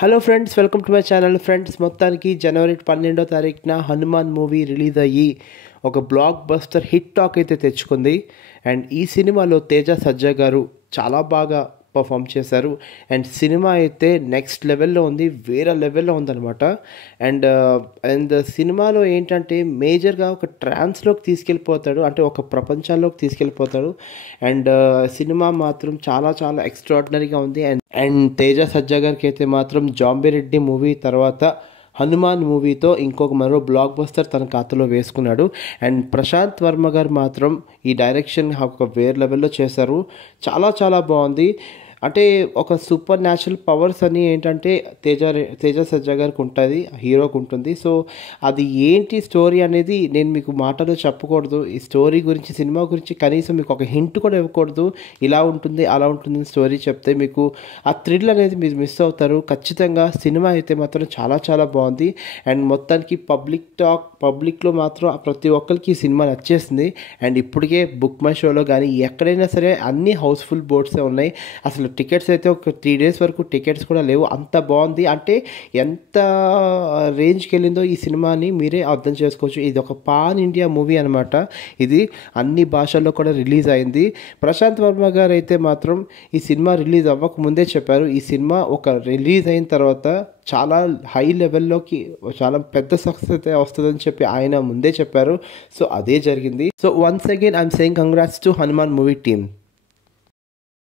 Hello friends, welcome to my channel. Friends, మొత్తానికి జనవరి 12వ తారీఖున Hanuman movie release అయ్యి ఒక బ్లాక్ బస్టర్ హిట్ టాక్ అయితే తెచ్చుకుంది. అండ్ ఈ సినిమాలో తేజ సజ్జా గారు చాలా బాగా పర్ఫామ్ చేశారు. అండ్ సినిమా అయితే నెక్స్ట్ లెవెల్లో ఉంది, వేరే లెవెల్లో ఉందన్నమాట. అండ్ సినిమాలో ఏంటంటే మేజర్గా ఒక ట్రాన్స్లోకి తీసుకెళ్ళిపోతాడు, అంటే ఒక ప్రపంచంలోకి తీసుకెళ్ళిపోతాడు. అండ్ సినిమా మాత్రం చాలా చాలా ఎక్స్ట్రాడినరీగా ఉంది. అండ్ తేజ సజ్జా గారికి అయితే మాత్రం జాంబీ రెడ్డి మూవీ తర్వాత హనుమాన్ మూవీతో ఇంకొక మరో బ్లాక్ బస్టర్ తన ఖాతాలో వేసుకున్నాడు. అండ్ ప్రశాంత్ వర్మ గారు మాత్రం ఈ డైరెక్షన్ ఒక వేరే లెవెల్లో చేశారు. చాలా చాలా బాగుంది. అంటే ఒక సూపర్ న్యాచురల్ పవర్స్ అని ఏంటంటే తేజ సజ్జా గారికి ఉంటుంది, హీరోకి ఉంటుంది. సో అది ఏంటి స్టోరీ అనేది నేను మీకు మాటలో చెప్పకూడదు. ఈ స్టోరీ గురించి, సినిమా గురించి కనీసం మీకు ఒక హింట్ కూడా ఇవ్వకూడదు. ఇలా ఉంటుంది, అలా ఉంటుంది స్టోరీ చెప్తే మీకు ఆ థ్రిల్ అనేది మీరు మిస్ అవుతారు. ఖచ్చితంగా సినిమా అయితే మాత్రం చాలా చాలా బాగుంది. అండ్ మొత్తానికి పబ్లిక్లో మాత్రం ప్రతి ఒక్కరికి ఈ సినిమా నచ్చేసింది. అండ్ ఇప్పటికే బుక్ మై షోలో కానీ ఎక్కడైనా సరే అన్ని హౌస్ఫుల్ బోర్డ్సే ఉన్నాయి. అసలు టికెట్స్ అయితే ఒక 3 days వరకు టికెట్స్ కూడా లేవు, అంత బాగుంది. అంటే ఎంత రేంజ్కి వెళ్ళిందో ఈ సినిమాని మీరే అర్థం చేసుకోవచ్చు. ఇది ఒక పాన్ ఇండియా మూవీ అనమాట. ఇది అన్ని భాషల్లో కూడా రిలీజ్ అయింది. ప్రశాంత్ వర్మ గారు అయితే మాత్రం ఈ సినిమా రిలీజ్ అవ్వక ముందే చెప్పారు, ఈ సినిమా ఒక రిలీజ్ అయిన తర్వాత చాలా హై లెవెల్లోకి చాలా పెద్ద సక్సెస్ అయితే వస్తుందని చెప్పి ఆయన ముందే చెప్పారు. సో అదే జరిగింది. So once again I'm saying congrats to Hanuman movie team.